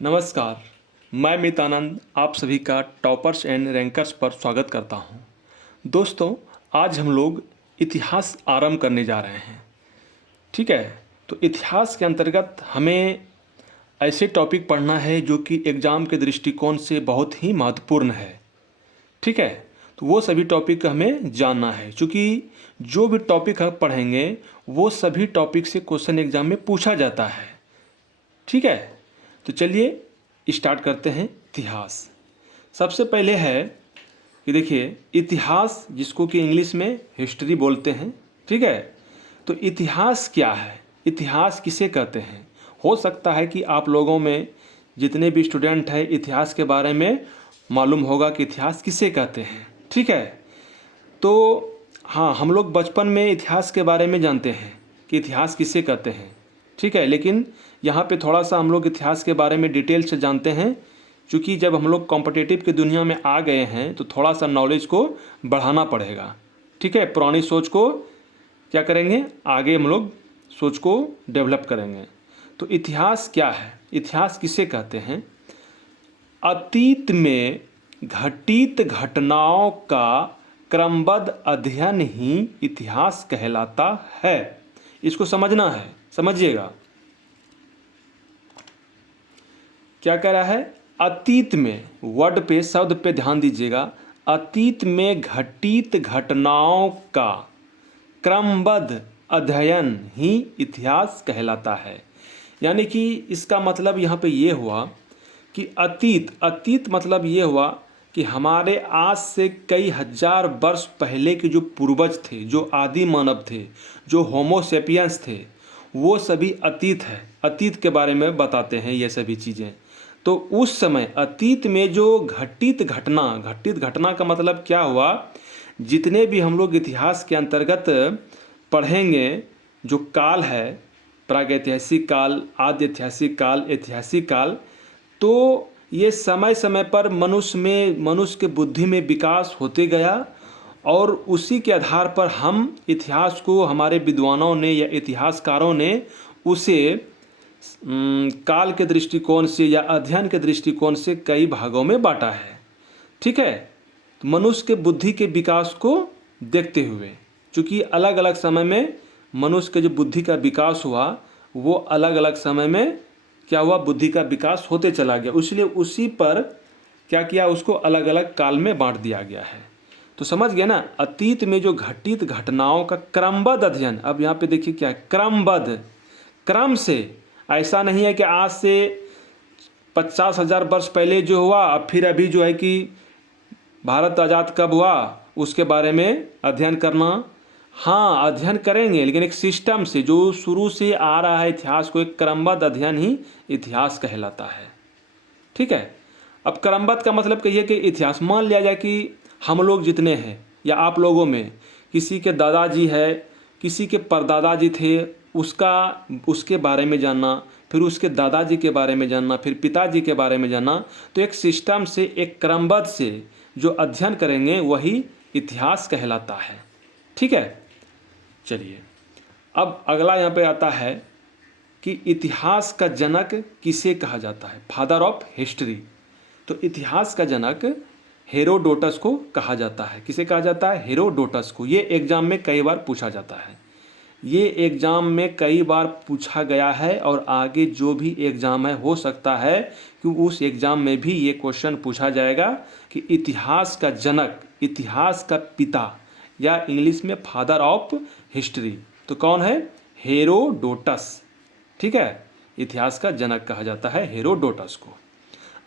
नमस्कार। मैं मितानंद आप सभी का टॉपर्स एंड रैंकर्स पर स्वागत करता हूं। दोस्तों, आज हम लोग इतिहास आरंभ करने जा रहे हैं। ठीक है। तो इतिहास के अंतर्गत हमें ऐसे टॉपिक पढ़ना है जो कि एग्ज़ाम के दृष्टिकोण से बहुत ही महत्वपूर्ण है। ठीक है। तो वो सभी टॉपिक हमें जानना है, क्योंकि जो भी टॉपिक हम पढ़ेंगे वो सभी टॉपिक से क्वेश्चन एग्जाम में पूछा जाता है। ठीक है। तो चलिए स्टार्ट करते हैं। इतिहास सबसे पहले है कि देखिए, इतिहास जिसको कि इंग्लिश में हिस्ट्री बोलते हैं। ठीक है। तो इतिहास क्या है, इतिहास किसे कहते हैं? हो सकता है कि आप लोगों में जितने भी स्टूडेंट हैं इतिहास के बारे में मालूम होगा कि इतिहास किसे कहते हैं। ठीक है। तो हाँ, हम लोग बचपन में इतिहास के बारे में जानते हैं कि इतिहास किसे कहते हैं। ठीक है। लेकिन यहाँ पे थोड़ा सा हम लोग इतिहास के बारे में डिटेल से जानते हैं, क्योंकि जब हम लोग कॉम्पिटिटिव की दुनिया में आ गए हैं तो थोड़ा सा नॉलेज को बढ़ाना पड़ेगा। ठीक है। पुरानी सोच को क्या करेंगे, आगे हम लोग सोच को डेवलप करेंगे। तो इतिहास क्या है, इतिहास किसे कहते हैं? अतीत में घटित घटनाओं का क्रमबद्ध अध्ययन ही इतिहास कहलाता है। इसको समझना है, समझिएगा क्या कह रहा है। अतीत में, वर्ड पे, शब्द पे ध्यान दीजिएगा। अतीत में घटित घटनाओं का क्रमबद्ध अध्ययन ही इतिहास कहलाता है। यानी कि इसका मतलब यहाँ पे ये हुआ कि अतीत मतलब ये हुआ कि हमारे आज से कई हजार वर्ष पहले के जो पूर्वज थे, जो आदि मानव थे, जो होमोसेपियंस थे, वो सभी अतीत है। अतीत के बारे में बताते हैं ये सभी चीज़ें। तो उस समय अतीत में जो घटित घटना का मतलब क्या हुआ, जितने भी हम लोग इतिहास के अंतर्गत पढ़ेंगे, जो काल है, प्रागैतिहासिक काल, आदि ऐतिहासिक काल, ऐतिहासिक काल, तो ये समय समय पर मनुष्य के बुद्धि में विकास होते गया और उसी के आधार पर हम इतिहास को, हमारे विद्वानों ने या इतिहासकारों ने उसे काल के दृष्टिकोण से या अध्ययन के दृष्टिकोण से कई भागों में बांटा है। ठीक है। तो मनुष्य के बुद्धि के विकास को देखते हुए, क्योंकि अलग अलग समय में मनुष्य के जो बुद्धि का विकास हुआ वो अलग अलग समय में क्या हुआ, बुद्धि का विकास होते चला गया, इसलिए उसी पर क्या किया, उसको अलग अलग काल में बांट दिया गया है। तो समझ गए ना, अतीत में जो घटित घटनाओं का क्रमबद्ध अध्ययन। अब यहाँ पे देखिए क्या है, क्रमबद्ध, क्रम से। ऐसा नहीं है कि आज से 50,000 वर्ष पहले जो हुआ, अब फिर अभी जो है कि भारत आज़ाद कब हुआ उसके बारे में अध्ययन करना। हाँ, अध्ययन करेंगे, लेकिन एक सिस्टम से, जो शुरू से आ रहा है इतिहास को, एक क्रमबद्ध अध्ययन ही इतिहास कहलाता है। ठीक है। अब क्रमबद्ध का मतलब कहिए कि इतिहास, मान लिया जाए कि हम लोग जितने हैं या आप लोगों में किसी के दादाजी है, किसी के परदादाजी थे, उसके बारे में जानना, फिर उसके दादाजी के बारे में जानना, फिर पिताजी के बारे में जानना। तो एक सिस्टम से, एक क्रमबद्ध से जो अध्ययन करेंगे वही इतिहास कहलाता है। ठीक है। चलिए, अब अगला यहाँ पे आता है कि इतिहास का जनक किसे कहा जाता है, फादर ऑफ हिस्ट्री। तो इतिहास का जनक हेरोडोटस को कहा जाता है। किसे कहा जाता है? हेरोडोटस को। ये एग्जाम में कई बार पूछा जाता है, ये एग्ज़ाम में कई बार पूछा गया है, और आगे जो भी एग्ज़ाम है हो सकता है कि उस एग्ज़ाम में भी ये क्वेश्चन पूछा जाएगा कि इतिहास का जनक, इतिहास का पिता, या इंग्लिश में फादर ऑफ हिस्ट्री, तो कौन है? हेरोडोटस। ठीक है। इतिहास का जनक कहा जाता है हेरोडोटस को।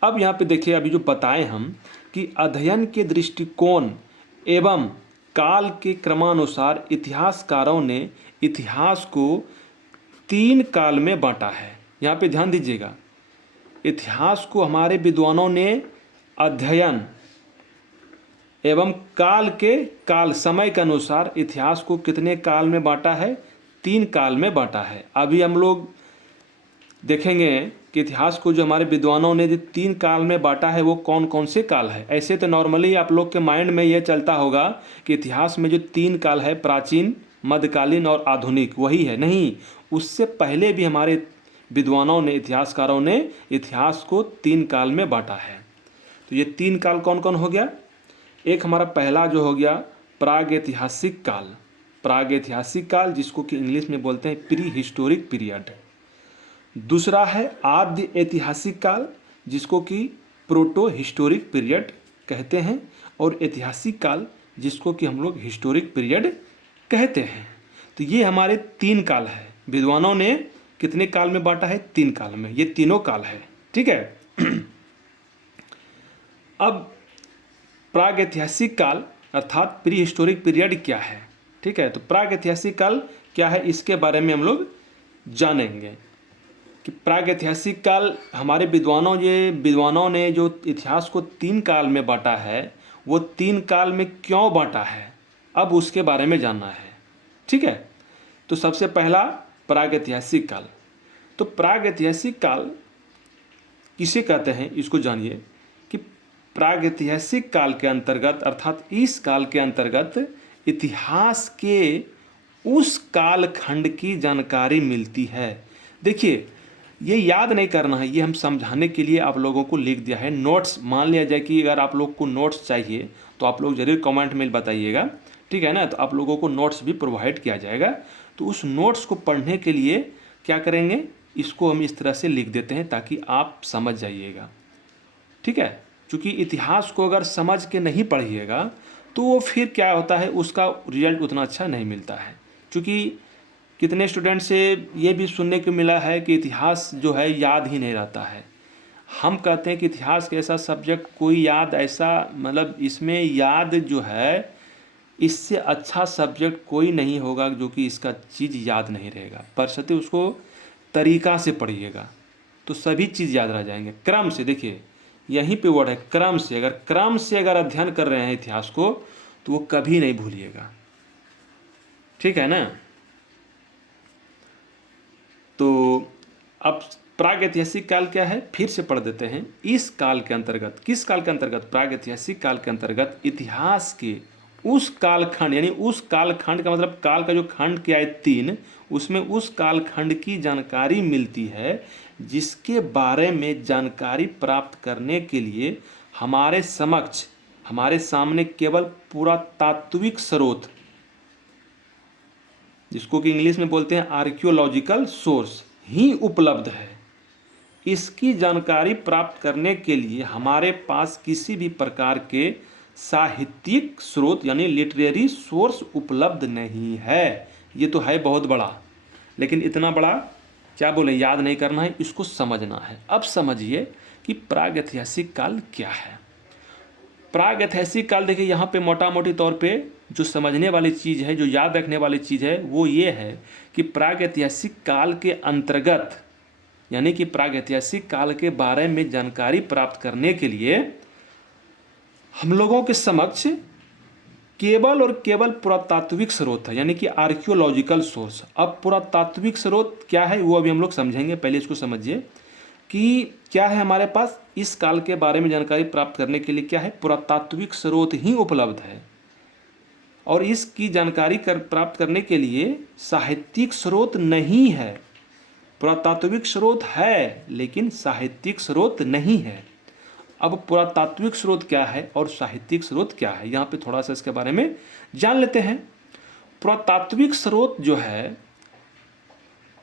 अब यहाँ पे देखिए, अभी जो बताएं हम कि अध्ययन के दृष्टिकोण एवं काल के क्रमानुसार इतिहासकारों ने इतिहास को 3 काल में बांटा है। यहाँ पे ध्यान दीजिएगा, इतिहास को हमारे विद्वानों ने अध्ययन एवं काल समय के अनुसार इतिहास को कितने काल में बांटा है? 3 काल में बांटा है। अभी हम लोग देखेंगे कि इतिहास को जो हमारे विद्वानों ने जो 3 काल में बांटा है वो कौन कौन से काल है। ऐसे तो नॉर्मली आप लोग के माइंड में ये चलता होगा कि इतिहास में जो 3 काल है, प्राचीन, मध्यकालीन और आधुनिक, वही है। नहीं, उससे पहले भी हमारे विद्वानों ने, इतिहासकारों ने इतिहास को 3 काल में बांटा है। तो ये 3 काल कौन कौन हो गया? एक हमारा पहला जो हो गया प्राग ऐतिहासिक काल, प्राग ऐतिहासिक काल जिसको कि इंग्लिश में बोलते हैं प्री हिस्टोरिक पीरियड। दूसरा है आद्य ऐतिहासिक काल जिसको कि प्रोटो हिस्टोरिक पीरियड कहते हैं, और ऐतिहासिक काल जिसको कि हम लोग हिस्टोरिक पीरियड कहते हैं। तो ये हमारे 3 काल है। विद्वानों ने कितने काल में बांटा है? 3 काल में। ये तीनों काल है, ठीक है। अब प्राग ऐतिहासिक काल अर्थात प्री हिस्टोरिक पीरियड क्या है, ठीक है। तो प्राग ऐतिहासिक काल क्या है, इसके बारे में हम लोग जानेंगे कि प्राग ऐतिहासिक काल हमारे विद्वानों ने जो इतिहास को 3 काल में बांटा है, वो 3 काल में क्यों बांटा है, अब उसके बारे में जानना है, ठीक है। तो सबसे पहला प्राग ऐतिहासिक काल। तो प्राग ऐतिहासिक काल किसे कहते हैं, इसको जानिए कि प्राग ऐतिहासिक काल के अंतर्गत अर्थात इस काल के अंतर्गत इतिहास के उस कालखंड की जानकारी मिलती है। देखिए, ये याद नहीं करना है, ये हम समझाने के लिए आप लोगों को लिख दिया है नोट्स। मान लिया जाए कि अगर आप लोग को नोट्स चाहिए तो आप लोग जरूर कमेंट में बताइएगा, ठीक है ना। तो आप लोगों को नोट्स भी प्रोवाइड किया जाएगा। तो उस नोट्स को पढ़ने के लिए क्या करेंगे, इसको हम इस तरह से लिख देते हैं ताकि आप समझ जाइएगा, ठीक है। क्योंकि इतिहास को अगर समझ के नहीं पढ़िएगा तो वो फिर क्या होता है, उसका रिजल्ट उतना अच्छा नहीं मिलता है। क्योंकि कितने स्टूडेंट से ये भी सुनने को मिला है कि इतिहास जो है याद ही नहीं रहता है। हम कहते हैं कि इतिहास के ऐसा सब्जेक्ट कोई याद ऐसा मतलब इसमें याद जो है इससे अच्छा सब्जेक्ट कोई नहीं होगा जो कि इसका चीज़ याद नहीं रहेगा। परसते उसको तरीका से पढ़िएगा तो सभी चीज़ याद रह जाएंगे। क्रम से, देखिए यहीं पे वर्ड है क्रम से, अगर अध्ययन कर रहे हैं इतिहास को तो वो कभी नहीं भूलिएगा, ठीक है ना। तो अब प्राग ऐतिहासिक काल क्या है, फिर से पढ़ देते हैं। इस काल के अंतर्गत, किस काल के अंतर्गत? प्राग ऐतिहासिक काल के अंतर्गत इतिहास के उस कालखंड, यानी उस कालखंड का मतलब काल का जो खंड क्या है 3, उसमें उस कालखंड की जानकारी मिलती है जिसके बारे में जानकारी प्राप्त करने के लिए हमारे सामने केवल पुरातात्विक स्रोत, जिसको कि इंग्लिश में बोलते हैं आर्कियोलॉजिकल सोर्स, ही उपलब्ध है। इसकी जानकारी प्राप्त करने के लिए हमारे पास किसी भी प्रकार के साहित्यिक स्रोत यानी लिटरेरी सोर्स उपलब्ध नहीं है। ये तो है बहुत बड़ा, लेकिन इतना बड़ा क्या बोले, याद नहीं करना है, इसको समझना है। अब समझिए कि प्राग ऐतिहासिक काल क्या है। प्राग ऐतिहासिक काल देखिए यहाँ पे मोटा मोटी तौर पे जो समझने वाली चीज़ है, जो याद रखने वाली चीज़ है वो ये है कि प्राग ऐतिहासिक काल के अंतर्गत, यानी कि प्राग ऐतिहासिक काल के बारे में जानकारी प्राप्त करने के लिए हम लोगों के समक्ष केवल और केवल पुरातात्विक स्रोत है, यानी कि आर्कियोलॉजिकल सोर्स। अब पुरातात्विक स्रोत क्या है वो अभी हम लोग समझेंगे, पहले इसको समझिए कि क्या है हमारे पास इस काल के बारे में जानकारी प्राप्त करने के लिए क्या है, पुरातात्विक स्रोत ही उपलब्ध है। और इसकी जानकारी प्राप्त करने के लिए साहित्यिक स्रोत नहीं है। पुरातात्विक स्रोत है लेकिन साहित्यिक स्रोत नहीं है। अब पुरातात्विक स्रोत क्या है और साहित्यिक स्रोत क्या है, यहाँ पे थोड़ा सा इसके बारे में जान लेते हैं। पुरातात्विक स्रोत जो है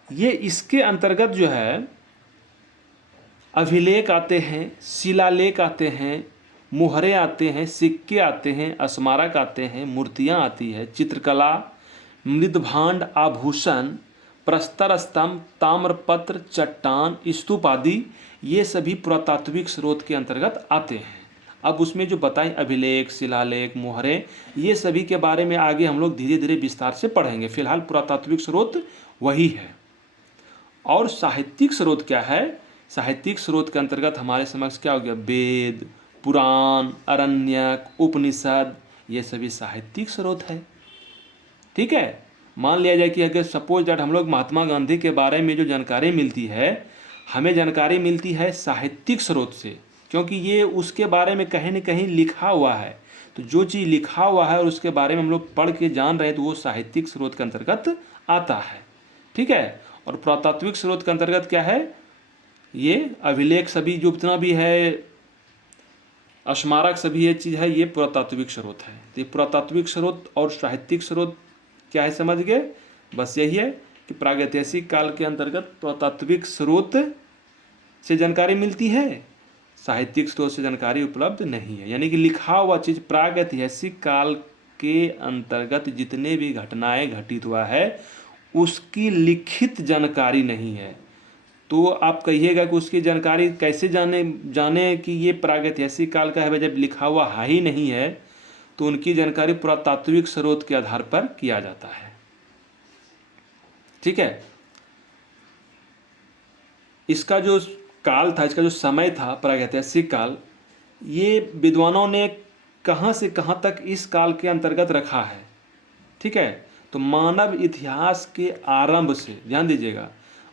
ये इसके अंतर्गत जो है अभिलेख आते हैं, शिलालेख आते हैं, मुहरे आते हैं, सिक्के आते हैं, स्मारक आते हैं, मूर्तियाँ आती है, चित्रकला, मृदभांड, आभूषण, प्रस्तर स्तंभ, ताम्रपत्र, चट्टान, स्तूप आदि ये सभी पुरातात्विक स्रोत के अंतर्गत आते हैं। अब उसमें जो बताएं अभिलेख, शिलालेख, मुहरे, ये सभी के बारे में आगे हम लोग धीरे धीरे विस्तार से पढ़ेंगे। फिलहाल पुरातात्विक स्रोत वही है। और साहित्यिक स्रोत क्या है, साहित्यिक स्रोत के अंतर्गत हमारे समक्ष क्या हो गया, वेद, पुराण, अरण्यक, उपनिषद, ये सभी साहित्यिक स्रोत है, ठीक है। मान लिया जाए कि अगर सपोज दैट हम लोग महात्मा गांधी के बारे में जो जानकारी मिलती है, हमें जानकारी मिलती है साहित्यिक स्रोत से, क्योंकि ये उसके बारे में कहीं न कहीं लिखा हुआ है। तो जो चीज़ लिखा हुआ है और उसके बारे में हम लोग पढ़ के जान रहे हैं तो वो साहित्यिक स्रोत के अंतर्गत आता है, ठीक है। और पुरातात्विक स्रोत के अंतर्गत क्या है, ये अभिलेख सभी जो जितना भी है, स्मारक सभी ये चीज़ है, ये पुरातात्विक स्रोत है। तो ये पुरातात्विक स्रोत और साहित्यिक स्रोत क्या है, समझ गए? बस यही है कि प्रागैतिहासिक काल के अंतर्गत पुरातात्विक स्रोत से जानकारी मिलती है, साहित्यिक स्रोत से जानकारी उपलब्ध नहीं है। यानी कि लिखा हुआ चीज़, प्रागैतिहासिक काल के अंतर्गत जितने भी घटनाएं घटित हुआ है उसकी लिखित जानकारी नहीं है। तो आप कहिएगा कि उसकी जानकारी कैसे जाने कि ये प्रागैतिहासिक काल का है, जब लिखा हुआ ही नहीं है। तो उनकी जानकारी पुरातात्विक स्रोत के आधार पर किया जाता है। ठीक है, इसका जो काल था, इसका जो समय था प्रागैतिहासिक काल, ये विद्वानों ने कहाँ से कहाँ तक इस काल के अंतर्गत रखा है। ठीक है, तो मानव इतिहास के आरंभ से, ध्यान दीजिएगा,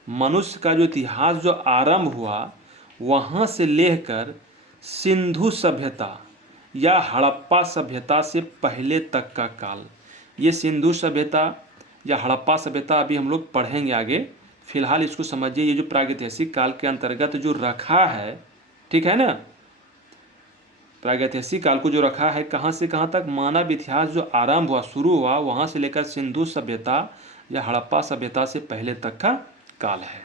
मनुष्य का जो इतिहास जो आरंभ हुआ वहाँ से लेकर सिंधु सभ्यता या हड़प्पा सभ्यता से पहले तक का काल, ये सिंधु सभ्यता या हड़प्पा सभ्यता अभी हम लोग पढ़ेंगे आगे। फिलहाल इसको समझिए, ये जो प्रागैतिहासिक काल के अंतर्गत जो रखा है, ठीक है ना, प्रागैतिहासिक काल को जो रखा है कहाँ से कहाँ तक, मानव इतिहास जो आरंभ हुआ, शुरू हुआ, वहाँ से लेकर सिंधु सभ्यता या हड़प्पा सभ्यता से पहले तक का काल है,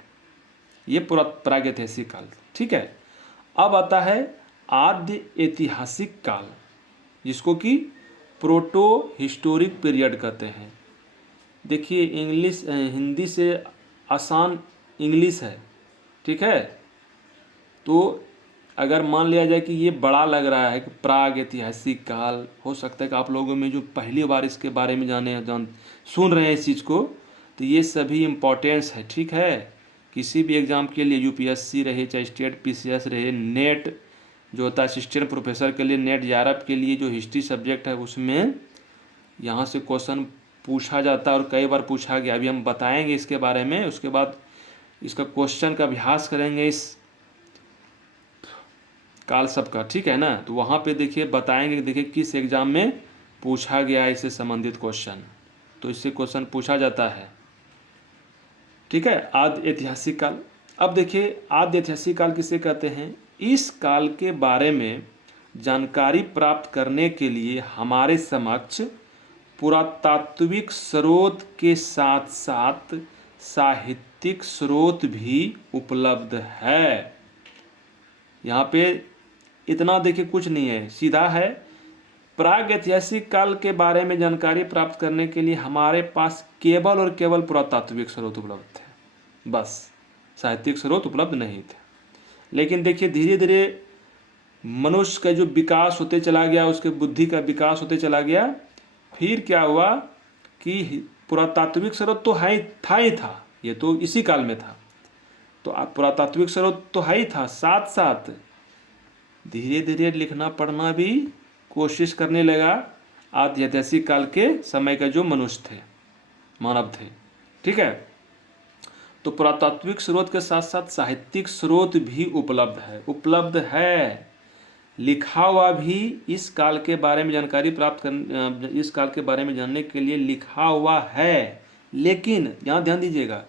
ये पूरा प्रागैतिहासिक काल। ठीक है, अब आता है आद्य ऐतिहासिक काल, जिसको कि प्रोटो हिस्टोरिक पीरियड कहते हैं। देखिए इंग्लिश, हिंदी से आसान इंग्लिश है। ठीक है, तो अगर मान लिया जाए कि ये बड़ा लग रहा है कि प्राग ऐतिहासिक काल, हो सकता है कि आप लोगों में जो पहली बार इसके बारे में सुन रहे हैं इस चीज़ को, तो ये सभी इम्पोर्टेंस है। ठीक है, किसी भी एग्ज़ाम के लिए, यूपीएससी रहे चाहे स्टेट पीसीएस रहे, नेट जो होता है असिस्टेंट प्रोफेसर के लिए, नेट जेआरएफ के लिए जो हिस्ट्री सब्जेक्ट है, उसमें यहाँ से क्वेश्चन पूछा जाता है और कई बार पूछा गया। अभी हम बताएंगे इसके बारे में, उसके बाद इसका क्वेश्चन का अभ्यास करेंगे इस काल सब का। ठीक है ना, तो वहाँ पे देखिए बताएंगे, देखिए किस एग्ज़ाम में पूछा गया है इससे संबंधित क्वेश्चन, तो इससे क्वेश्चन पूछा जाता है। ठीक है, आद्य ऐतिहासिक काल। अब देखिए आद्य ऐतिहासिक काल किसे कहते हैं। इस काल के बारे में जानकारी प्राप्त करने के लिए हमारे समक्ष पुरातात्विक स्रोत के साथ साथ साहित्यिक स्रोत भी उपलब्ध है। यहाँ पे इतना देखिए कुछ नहीं है, सीधा है, प्राग ऐतिहासिक काल के बारे में जानकारी प्राप्त करने के लिए हमारे पास केवल और केवल पुरातात्विक स्रोत उपलब्ध थे, बस साहित्यिक स्रोत उपलब्ध नहीं थे। लेकिन देखिए धीरे धीरे मनुष्य का जो विकास होते चला गया, उसके बुद्धि का विकास होते चला गया, फिर क्या हुआ कि पुरातात्विक स्रोत तो है था ही था, ये तो इसी काल में था, तो पुरातात्विक स्रोत तो है ही था, साथ साथ धीरे धीरे लिखना पढ़ना भी कोशिश करने लगा आद्य ऐतिहासिक काल के समय का जो मनुष्य थे, मानव थे। ठीक है, तो पुरातात्विक स्रोत के साथ साथ साहित्यिक स्रोत भी उपलब्ध है, लिखा हुआ भी इस काल के बारे में जानकारी प्राप्त कर, इस काल के बारे में जानने के लिए लिखा हुआ है। लेकिन यहाँ ध्यान दीजिएगा,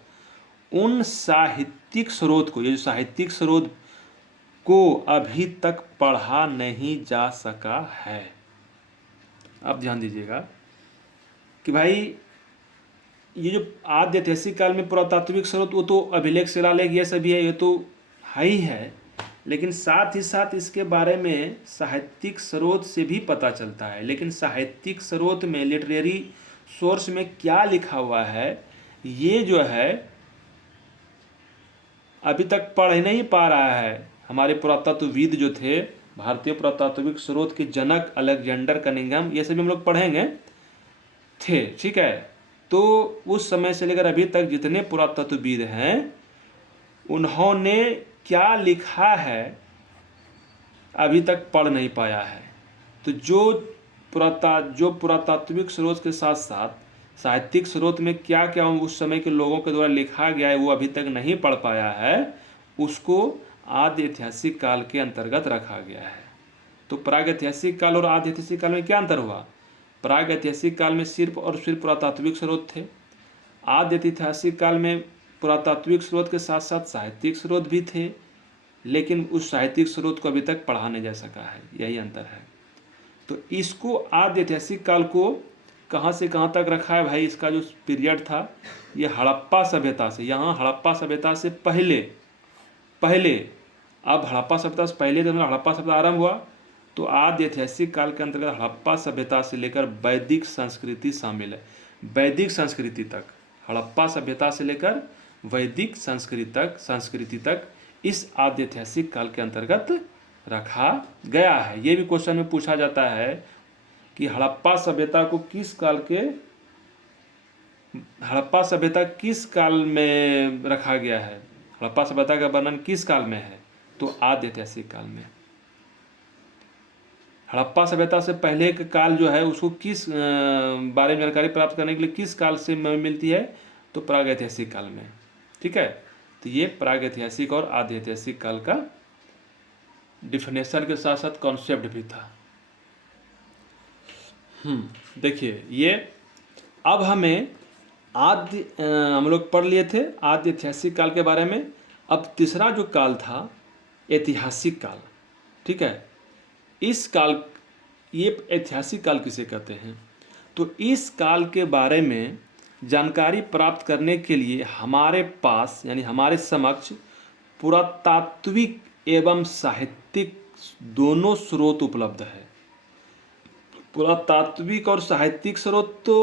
उन साहित्यिक स्रोत को, ये जो साहित्यिक स्रोत को अभी तक पढ़ा नहीं जा सका है। अब ध्यान दीजिएगा कि भाई ये जो आद्य ऐतिहासिक काल में पुरातात्विक स्रोत, वो तो अभिलेख शिलालेख ये सभी है, ये तो है ही है, लेकिन साथ ही साथ इसके बारे में साहित्यिक स्रोत से भी पता चलता है। लेकिन साहित्यिक स्रोत में, लिटरेरी सोर्स में क्या लिखा हुआ है, ये जो है अभी तक पढ़ नहीं पा रहा है। हमारे पुरातत्वविद जो थे, भारतीय पुरातात्विक स्रोत के जनक अलेक्जेंडर कनिंघम, ये सभी हम लोग पढ़ेंगे थे। ठीक है, तो उस समय से लेकर अभी तक जितने पुरातत्वविद हैं, उन्होंने क्या लिखा है अभी तक पढ़ नहीं पाया है। तो जो पुरातात्विक स्रोत के साथ साथ साहित्यिक स्रोत में क्या क्या उस समय के लोगों के द्वारा लिखा गया है, वो अभी तक नहीं पढ़ पाया है, उसको आद्य ऐतिहासिक काल के अंतर्गत रखा गया है। तो प्राग ऐतिहासिक काल और आद्य ऐतिहासिक काल में क्या अंतर हुआ। प्राग ऐतिहासिक काल में सिर्फ और सिर्फ पुरातात्विक स्रोत थे। आद्य ऐतिहासिक काल में पुरातात्विक स्रोत के साथ साथ साहित्यिक स्रोत भी थे, लेकिन उस साहित्यिक स्रोत को अभी तक पढ़ा नहीं जा सका है, यही अंतर है। तो इसको आदि ऐतिहासिक काल को कहाँ से कहाँ तक रखा है भाई, इसका जो पीरियड था ये हड़प्पा सभ्यता से, यहाँ हड़प्पा सभ्यता से पहले पहले अब हड़प्पा सभ्यता से पहले जब हड़प्पा सभ्यता आरंभ हुआ तो आदि ऐतिहासिक काल के अंतर्गत हड़प्पा सभ्यता से लेकर वैदिक संस्कृति शामिल है। वैदिक संस्कृति तक, हड़प्पा सभ्यता से लेकर वैदिक संस्कृति तक इस आदि ऐतिहासिक काल के अंतर्गत रखा गया है। ये भी क्वेश्चन में पूछा जाता है कि हड़प्पा सभ्यता किस काल में रखा गया है, हड़प्पा सभ्यता का वर्णन किस काल में है, तो आदि ऐतिहासिक काल में। हड़प्पा सभ्यता से पहले का काल जो है उसको किस बारे में जानकारी प्राप्त करने के लिए किस काल से मिलती है, तो प्रागैतिहासिक काल में। ठीक है, तो ये प्रागैतिहासिक और आदि ऐतिहासिक काल का डिफिनेशन के साथ साथ कॉन्सेप्ट भी था। देखिए ये अब हमें हम लोग पढ़ लिए थे आदि ऐतिहासिक काल के बारे में। अब तीसरा जो काल था ऐतिहासिक काल। ठीक है, इस काल, ये ऐतिहासिक काल किसे कहते हैं, तो इस काल के बारे में जानकारी प्राप्त करने के लिए हमारे पास यानी हमारे समक्ष पुरातात्विक एवं साहित्यिक दोनों स्रोत उपलब्ध है। पुरातात्विक और साहित्यिक स्रोत तो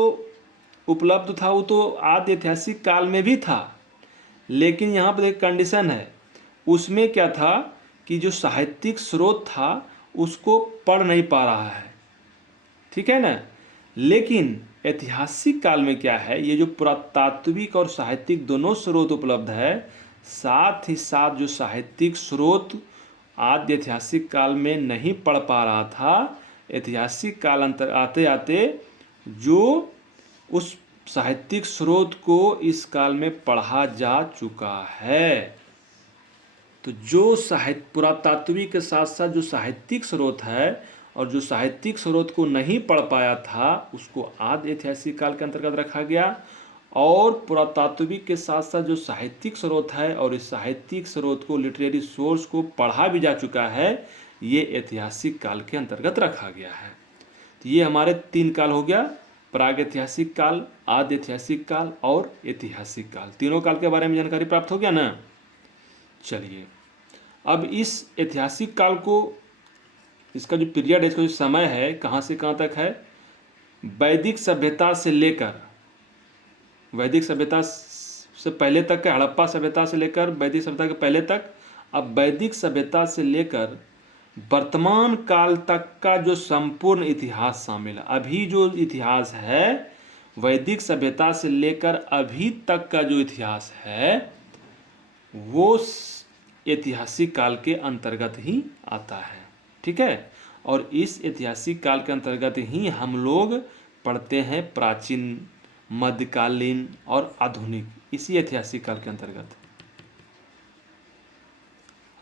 उपलब्ध था, वो तो आदि ऐतिहासिक काल में भी था, लेकिन यहाँ पर एक कंडीशन है, उसमें क्या था कि जो साहित्यिक स्रोत था उसको पढ़ नहीं पा रहा है। ठीक है ना, लेकिन ऐतिहासिक काल में क्या है, ये जो पुरातात्विक और साहित्यिक दोनों स्रोत उपलब्ध है, साथ ही साथ जो साहित्यिक स्रोत आदि ऐतिहासिक काल में नहीं पढ़ पा रहा था, ऐतिहासिक काल अंतर आते आते जो उस साहित्यिक स्रोत को इस काल में पढ़ा जा चुका है। तो जो पुरातात्विक के साथ साथ जो साहित्यिक स्रोत है और जो साहित्यिक स्रोत को नहीं पढ़ पाया था उसको आदि ऐतिहासिक काल के अंतर्गत रखा गया, और पुरातात्विक के साथ साथ जो साहित्यिक स्रोत है और इस साहित्यिक स्रोत को, लिटरेरी सोर्स को पढ़ा भी जा चुका है, ये ऐतिहासिक काल के अंतर्गत रखा गया है। तो ये हमारे 3 काल हो गया, प्रागैतिहासिक काल, आदि ऐतिहासिक काल और ऐतिहासिक काल। तीनों काल के बारे में जानकारी प्राप्त हो गया ना। चलिए अब इस ऐतिहासिक काल को, इसका जो पीरियड है, इसका जो समय है, कहाँ से कहाँ तक है, वैदिक सभ्यता से लेकर, वैदिक सभ्यता से पहले तक का, हड़प्पा सभ्यता से लेकर वैदिक सभ्यता के पहले तक, अब वैदिक सभ्यता से लेकर वर्तमान काल तक का जो संपूर्ण इतिहास शामिल है। अभी जो इतिहास है वैदिक सभ्यता से लेकर अभी तक का जो इतिहास है वो ऐतिहासिक काल के अंतर्गत ही आता है। ठीक है, और इस ऐतिहासिक काल के अंतर्गत ही हम लोग पढ़ते हैं प्राचीन, मध्यकालीन और आधुनिक, इसी ऐतिहासिक काल के अंतर्गत।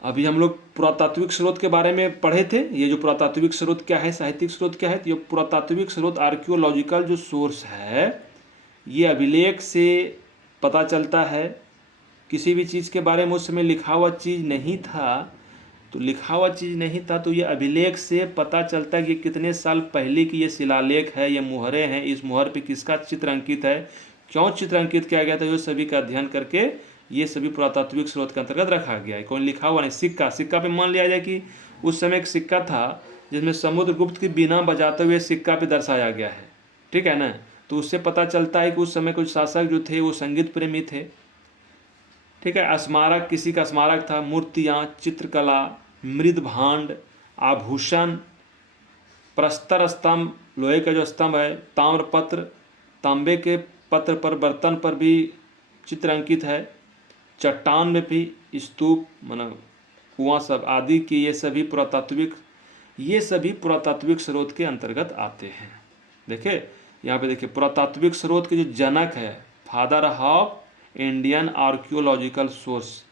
अभी हम लोग पुरातात्विक स्रोत के बारे में पढ़े थे। ये जो पुरातात्विक स्रोत क्या है, साहित्यिक स्रोत क्या है, तो ये पुरातात्विक स्रोत आर्कियोलॉजिकल जो सोर्स है, ये अभिलेख से पता चलता है। किसी भी चीज़ के बारे में उस समय लिखा हुआ चीज़ नहीं था, तो लिखा हुआ चीज़ नहीं था तो ये अभिलेख से पता चलता है कि कितने साल पहले की ये शिलालेख है, ये मुहरें हैं, इस मुहर पे किसका चित्र अंकित है, क्यों चित्र अंकित किया गया था, ये सभी का अध्ययन करके ये सभी पुरातात्विक स्रोत के अंतर्गत रखा गया है। कोई लिखा हुआ नहीं। सिक्का पे मान लिया जाए कि उस समय एक सिक्का था जिसमें समुद्रगुप्त की बीना बजाते हुए सिक्का पे दर्शाया गया है। ठीक है ना, तो उससे पता चलता है कि उस समय कुछ शासक जो थे वो संगीत प्रेमी थे। ठीक है, स्मारक, किसी का स्मारक था, मूर्तियाँ, चित्रकला, मृद भांड, आभूषण, प्रस्तर स्तंभ, लोहे का जो स्तंभ है, ताम्रपत्र, तांबे के पत्र पर, बर्तन पर भी चित्र अंकित है, चट्टान में भी स्तूप, मतलब कुआं सब आदि की, ये सभी पुरातात्विक स्रोत के अंतर्गत आते हैं। देखिए यहाँ पे देखिए, पुरातात्विक स्रोत के जो जनक है, father of Indian archaeological source,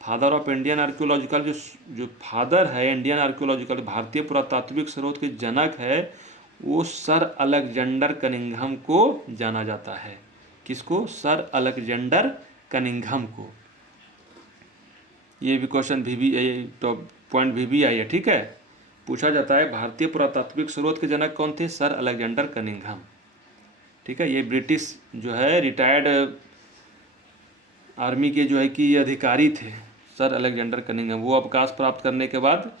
father of Indian archaeological, जो फादर है इंडियन आर्कियोलॉजिकल, भारतीय पुरातात्विक स्रोत के जनक है, वो सर अलेक्जेंडर कनिंघम को जाना जाता है। किसको? सर अलेक्जेंडर कनिंघम को। ये भी क्वेश्चन टॉप पॉइंट भी आई है, ठीक है। पूछा जाता है भारतीय पुरातात्विक स्रोत के जनक कौन थे? सर अलेक्जेंडर कनिंघम, ठीक है। ये ब्रिटिश जो है रिटायर्ड आर्मी के जो है कि ये अधिकारी थे, सर अलेक्जेंडर कनिंघम। वो अवकाश प्राप्त करने के बाद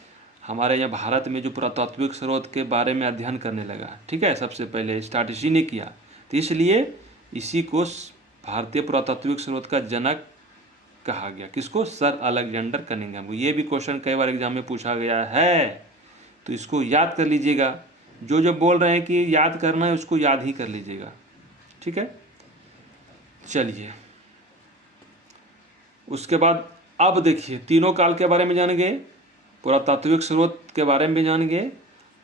हमारे यहाँ भारत में जो पुरातात्विक स्रोत के बारे में अध्ययन करने लगा, ठीक है। सबसे पहले स्टार्ट इसी ने किया, तो इसलिए इसी को भारतीय पुरातात्विक स्रोत का जनक कहा गया। किसको? Sir Alexander Cunningham. ये भी क्वेश्चन कई बार एग्जाम में पूछा गया है, तो इसको याद कर लीजिएगा। जो जो बोल रहे हैं कि याद करना है उसको याद ही कर लीजिएगा, ठीक है। चलिए उसके बाद अब देखिए तीनों काल के बारे में जान गए, पुरातात्विक स्रोत के बारे में जान गए।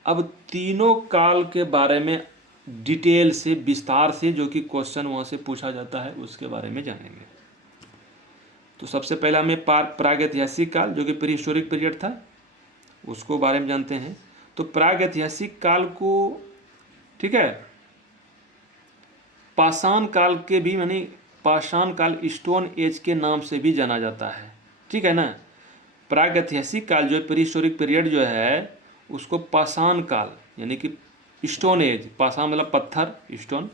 अब तीनों काल के बारे में डिटेल से विस्तार से जो कि क्वेश्चन वहाँ से पूछा जाता है उसके बारे में जानेंगे। तो सबसे पहले हमें प्रागैतिहासिक काल जो कि प्री हिस्टोरिक पीरियड था उसको बारे में जानते हैं। तो प्रागैतिहासिक काल को, ठीक है, पाषाण काल के भी यानी पाषाण काल स्टोन एज के नाम से भी जाना जाता है, ठीक है ना। प्रागैतिहासिक काल जो है प्री हिस्टोरिक पीरियड जो है उसको पाषाण काल यानी कि स्टोन एज, पाषाण मतलब पत्थर, स्टोन,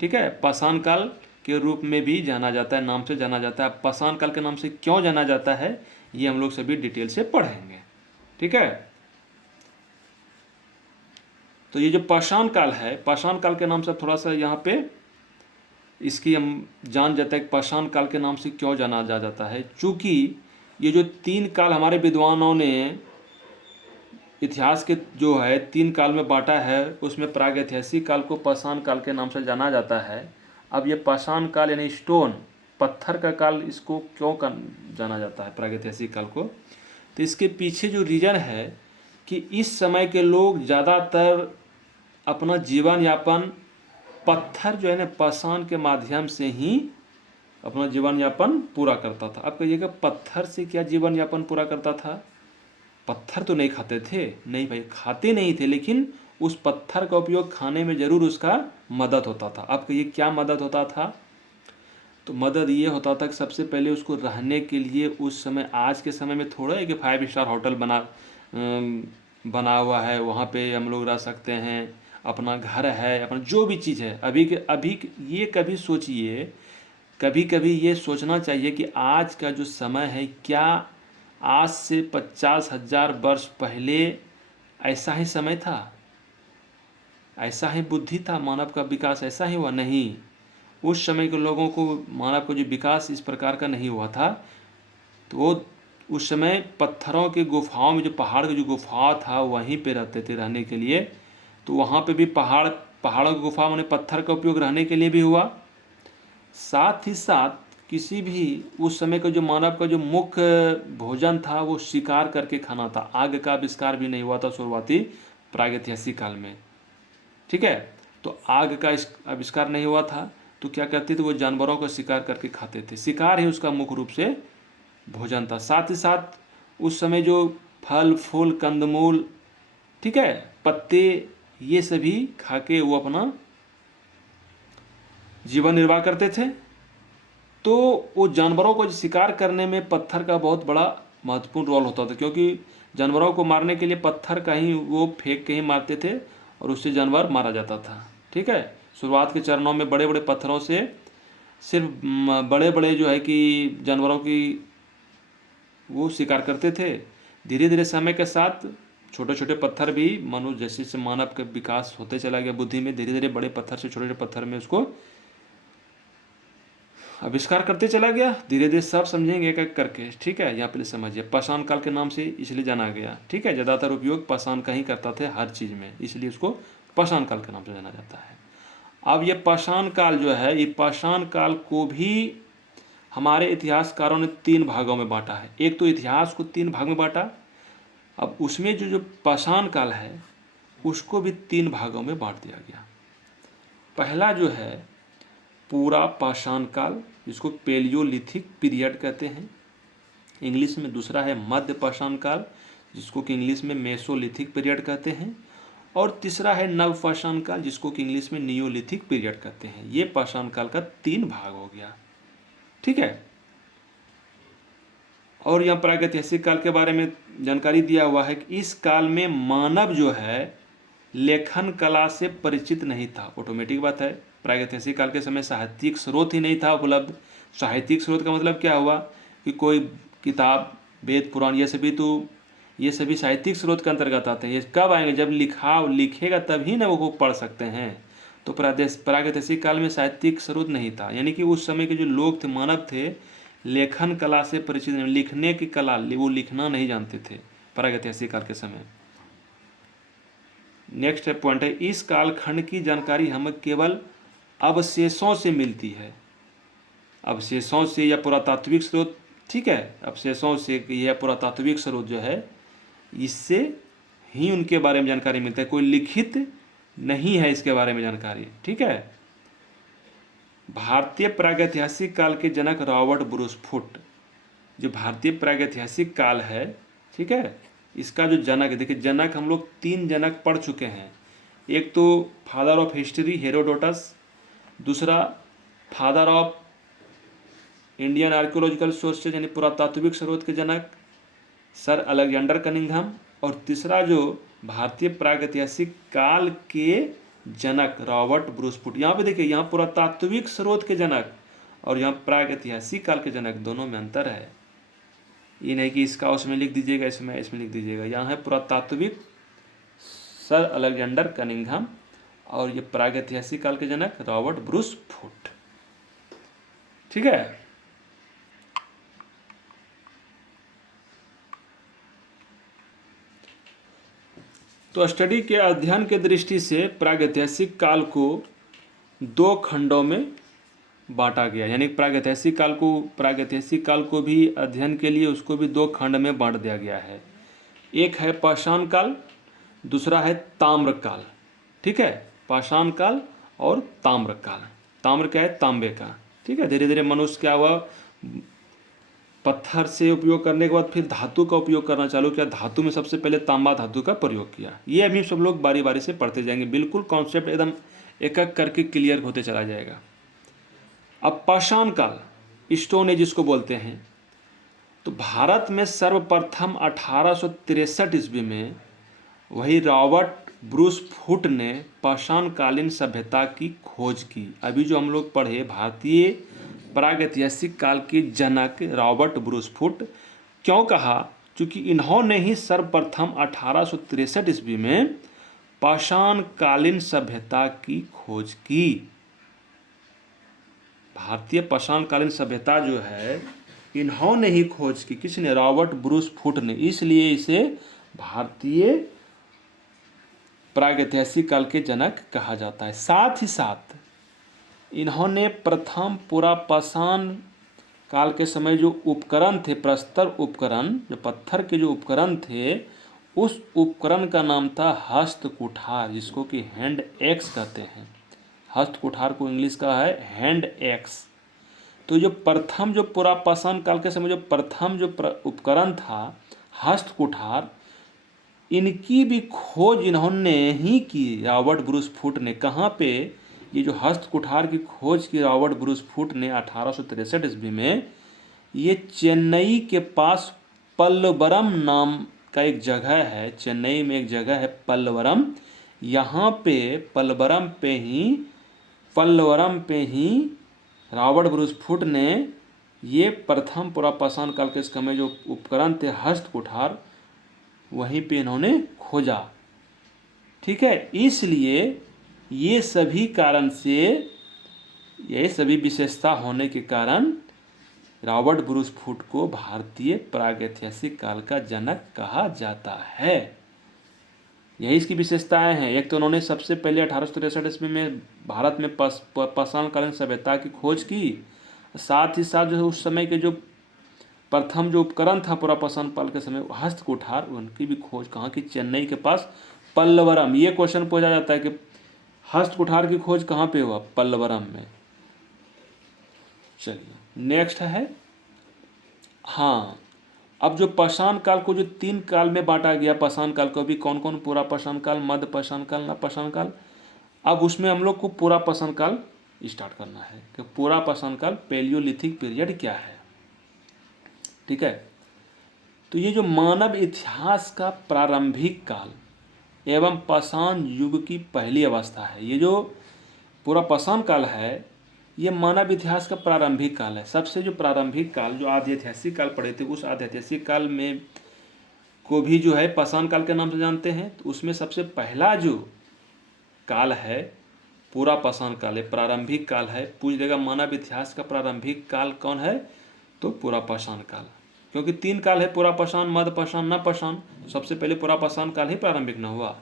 ठीक है, पाषाण काल के रूप में भी जाना जाता है, नाम से जाना जाता है। पाषाण काल के नाम से क्यों जाना जाता है ये हम लोग सभी डिटेल से पढ़ेंगे, ठीक है। तो ये जो पाषाण काल है, पाषाण काल के नाम से थोड़ा सा यहाँ पे इसकी हम जान जाते हैं कि पाषाण काल के नाम से क्यों जाना जाता है। चूँकि ये जो तीन काल हमारे विद्वानों ने इतिहास के जो है तीन काल में बांटा है, उसमें प्रागैतिहासिक काल को पाषाण काल के नाम से जाना जाता है। अब ये पाषाण काल यानी स्टोन, पत्थर का काल, इसको क्यों जाना जाता है प्रागैतिहासिक काल को? तो इसके पीछे जो रीज़न है कि इस समय के लोग ज़्यादातर अपना जीवन यापन पत्थर जो है ना पाषाण के माध्यम से ही अपना जीवन यापन पूरा करता था। अब कहिएगा पत्थर से क्या जीवन यापन पूरा करता था? पत्थर तो नहीं खाते थे, नहीं भाई खाते नहीं थे, लेकिन उस पत्थर का उपयोग खाने में ज़रूर उसका मदद होता था। अब कहिए क्या मदद होता था? तो मदद ये होता था कि सबसे पहले उसको रहने के लिए उस समय, आज के समय में थोड़ा है कि 5 स्टार होटल बना हुआ है, वहाँ पे हम लोग रह सकते हैं, अपना घर है, अपना जो भी चीज़ है। अभी ये कभी सोचिए, कभी कभी ये सोचना चाहिए कि आज का जो समय है क्या आज से 50,000 वर्ष पहले ऐसा ही समय था, ऐसा ही बुद्धि था, मानव का विकास ऐसा ही हुआ? नहीं, उस समय के लोगों को, मानव को जो विकास इस प्रकार का नहीं हुआ था। तो वो उस समय पत्थरों की गुफाओं में, जो पहाड़ की जो गुफा था वहीं पे रहते थे रहने के लिए। तो वहाँ पे भी पहाड़ों की गुफा में पत्थर का उपयोग रहने के लिए भी हुआ। साथ ही साथ किसी भी उस समय का जो मानव का जो मुख्य भोजन था वो शिकार करके खाना था। आग का आविष्कार भी नहीं हुआ था शुरुआती प्रागैतिहासिक काल में, ठीक है। तो आग का आविष्कार नहीं हुआ था, तो क्या करते थे वो जानवरों का शिकार करके खाते थे। शिकार ही उसका मुख्य रूप से भोजन था। साथ ही साथ उस समय जो फल फूल कंदमूल, ठीक है, पत्ते, ये सभी खा के वो अपना जीवन निर्वाह करते थे। तो वो जानवरों को शिकार करने में पत्थर का बहुत बड़ा महत्वपूर्ण रोल होता था, क्योंकि जानवरों को मारने के लिए पत्थर का ही वो फेंक के ही मारते थे और उससे जानवर मारा जाता था, ठीक है। शुरुआत के चरणों में बड़े बड़े पत्थरों से सिर्फ बड़े बड़े जो है कि जानवरों की वो शिकार करते थे। धीरे धीरे समय के साथ छोटे छोटे पत्थर भी, मनुष्य जैसे जैसे मानव का विकास होते चला गया बुद्धि में, धीरे धीरे बड़े पत्थर से छोटे छोटे पत्थर में उसको आविष्कार करते चला गया। धीरे धीरे सब समझेंगे एक एक करके, ठीक है। यहाँ पे समझिए पाषाण काल के नाम से इसलिए जाना गया, ठीक है। ज़्यादातर उपयोग पाषाण का ही करता थे हर चीज़ में, इसलिए उसको पाषाण काल के नाम से जाना जाता है। अब ये पाषाण काल जो है, ये पाषाण काल को भी हमारे इतिहासकारों ने 3 भागों में बांटा है। एक तो इतिहास को 3 भाग में बांटा, अब उसमें जो पाषाण काल है उसको भी 3 भागों में बांट दिया गया। पहला जो है पूरा पाषाण काल, जिसको पेलियोलिथिक पीरियड कहते हैं इंग्लिश में। दूसरा है मध्य पाषाण काल, जिसको कि इंग्लिश में मेसोलिथिक पीरियड कहते हैं। और तीसरा है नव पाषाण काल, जिसको कि इंग्लिश में नियोलिथिक पीरियड कहते हैं। ये पाषाण काल का 3 भाग हो गया, ठीक है। और यहाँ प्रागैतिहासिक काल के बारे में जानकारी दिया हुआ है कि इस काल में मानव जो है लेखन कला से परिचित नहीं था। ऑटोमेटिक बात है, प्रागैतिहासिक काल के समय साहित्यिक स्रोत ही नहीं था उपलब्ध। साहित्यिक स्रोत का मतलब क्या हुआ कि कोई किताब, वेद पुराण, ये सभी साहित्यिक स्रोत के अंतर्गत आते हैं। ये कब आएंगे? जब लिखेगा तभी ना वो पढ़ सकते हैं। तो प्रागैतिहासिक काल में साहित्यिक स्रोत नहीं था, यानी कि उस समय के जो लोग थे, मानव थे, लेखन कला से परिचित नहीं, लिखने की कला, वो लिखना नहीं जानते थे प्रागैतिहासिक काल के समय। नेक्स्ट पॉइंट है, इस कालखंड की जानकारी हमें केवल अवशेषों से मिलती है। अवशेषों से या पुरातात्विक स्रोत, ठीक है, अवशेषों से या पुरातात्विक स्रोत जो है, इससे ही उनके बारे में जानकारी मिलता है। कोई लिखित नहीं है इसके बारे में जानकारी, ठीक है। भारतीय प्रागैतिहासिक काल के जनक रॉबर्ट ब्रूस फुट, जो भारतीय प्रागैतिहासिक काल है, ठीक है, इसका जो जनक है, देखिए जनक हम लोग 3 जनक पढ़ चुके हैं। एक तो फादर ऑफ हिस्ट्री हेरोडोटस, दूसरा father of Indian archaeological sources यानी पुरातात्विक स्रोत के जनक सर अलेक्जेंडर कनिंघम, और तीसरा जो भारतीय प्रागैतिहासिक काल के जनक रॉबर्ट ब्रूस फुट। यहाँ पे देखिए, यहाँ पुरातात्विक स्रोत के जनक और यहाँ प्रागैतिहासिक काल के जनक, दोनों में अंतर है। ये नहीं कि इसका उसमें लिख दीजिएगा, इसमें लिख दीजिएगा। यहाँ है पुरातात्विक सर अलेक्जेंडर कनिंघम और ये प्रागैतिहासिक काल के जनक रॉबर्ट ब्रूस फुट, ठीक है। तो स्टडी के अध्ययन के दृष्टि से प्रागैतिहासिक काल को 2 खंडों में बांटा गया, यानी प्रागैतिहासिक काल को भी अध्ययन के लिए उसको भी 2 खंड में बांट दिया गया है। एक है पाषाण काल, दूसरा है ताम्र काल, ठीक है। पाषाण काल और ताम्र काल। ताम्र क्या है? तांबे का, ठीक है। धीरे धीरे मनुष्य क्या हुआ, पत्थर से उपयोग करने के बाद फिर धातु का उपयोग करना चालू किया। धातु में सबसे पहले तांबा धातु का प्रयोग किया। ये अभी सब लोग बारी बारी से पढ़ते जाएंगे, बिल्कुल कॉन्सेप्ट एकदम एक एक करके क्लियर होते चला जाएगा। अब पाषाण काल, स्टोन एज जिसको बोलते हैं, तो भारत में सर्वप्रथम 1863 ईस्वी में वही रॉबर्ट ब्रूस फुट ने पाषाणकालीन सभ्यता की खोज की। अभी जो हम लोग पढ़े भारतीय प्रागैतिहासिक काल के जनक रॉबर्ट ब्रूस फुट, क्यों कहा? क्योंकि इन्होंने ही सर्वप्रथम 1863 ईस्वी में पाषाणकालीन सभ्यता की खोज की। भारतीय पाषाणकालीन सभ्यता जो है, इन्होंने ही खोज की। किसने? रॉबर्ट ब्रूस फुट ने। इसलिए इसे भारतीय प्रागैतिहासिक काल के जनक कहा जाता है। साथ ही साथ इन्होंने प्रथम पुरापाषाण काल के समय जो उपकरण थे, प्रस्तर उपकरण, जो पत्थर के जो उपकरण थे, उस उपकरण का नाम था हस्त कुठार, जिसको कि हैंड एक्स कहते हैं। हस्त कुठार को इंग्लिश का है हैंड एक्स। तो जो प्रथम, जो पुरापाषाण काल के समय जो प्रथम जो उपकरण था हस्त कुठार, इनकी भी खोज इन्होंने ही की, रॉबर्ट ब्रूस फुट ने। कहाँ पे? ये जो हस्त कुठार की खोज की रॉबर्ट ब्रूस फुट ने 1863 ईस्वी में, ये चेन्नई के पास पल्लवरम नाम का एक जगह है। चेन्नई में एक जगह है पल्लवरम। यहाँ पे पल्लवरम पे ही रॉबर्ट ब्रूस फुट ने ये प्रथम पुरापाषाण काल के समय जो उपकरण थे हस्त कुठार, वहीं पे इन्होंने खोजा, ठीक है। इसलिए ये सभी विशेषता होने के कारण रॉबर्ट ब्रूस फुट को भारतीय प्रागैतिहासिक काल का जनक कहा जाता है। यही इसकी विशेषताएं हैं। एक तो उन्होंने सबसे पहले 1863 ईस्वी में भारत में पाषाणकालीन सभ्यता की खोज की। साथ ही साथ जो उस समय के जो प्रथम जो उपकरण था पुरापाषाण काल के समय हस्त कुठार, उनकी भी खोज कहाँ की? चेन्नई के पास पल्लवरम। ये क्वेश्चन पूछा जाता है कि हस्त कुठार की खोज कहाँ पे हुआ? पल्लवरम में। चलिए नेक्स्ट है, हाँ, अब जो पाषाण काल को जो 3 काल में बांटा गया, पाषाण काल को भी कौन कौन? पूरा पाषाण काल, मध्य पाषाण काल, नव पाषाण काल। अब उसमें हम लोग को पूरा पाषाण काल स्टार्ट करना है कि पूरा पाषाण काल पैलियोलिथिक पीरियड क्या है, ठीक है। तो ये जो मानव इतिहास का प्रारंभिक काल एवं पाषाण युग की पहली अवस्था है, ये जो पूरा पाषाण काल है, ये मानव इतिहास का प्रारंभिक काल है। सबसे जो प्रारंभिक काल, जो आदि ऐतिहासिक काल पढ़े थे, उस आदि ऐतिहासिक काल में को भी जो है पाषाण काल के नाम से जानते हैं। तो उसमें सबसे पहला जो काल है पूरा पाषाण काल है, प्रारंभिक काल है। पूछ देगा मानव इतिहास का प्रारंभिक काल कौन है, तो पूरा पाषाण काल। क्योंकि 3 काल है, पूरा पाषाण, मध्य पाषाण, नव पाषाण। सबसे पहले पूरा पाषाण काल ही प्रारंभिक न हुआ।